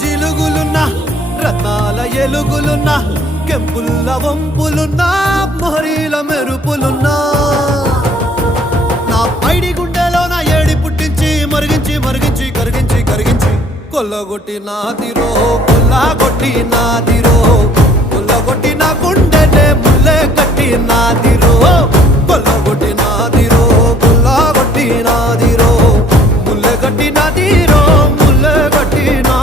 జిలుగులున్నా రత్నాల ఎలుగులున్నా కెంపుల్ల వంపులున్నా మొహరీల మెరుపులున్నా నా పైడి గుండెలో నా ఏడి పుట్టించి మరిగించి మరిగించి కరిగించి కరిగించి కొల్లగొట్టి నాదిరో కొల్లగొట్టి నాదిరో కొల్లగొట్టి నా గుండెనే ముల్లే కట్టి నాదిరో కొల్లగొట్టి నాదిరో కొల్లగొట్టి నాదిరో ముల్లె కట్టి నాదిరో ముల్లె కట్టి నా